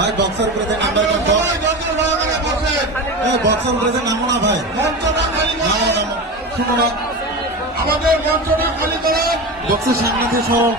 ভাই বক্সার করে দেন আমরা বক্সার করে দেন নামো না ভাই মঞ্চটা খালি শুনো না আমাদের মঞ্চটা খালি করেন বক্সের সামনে দিয়ে সরল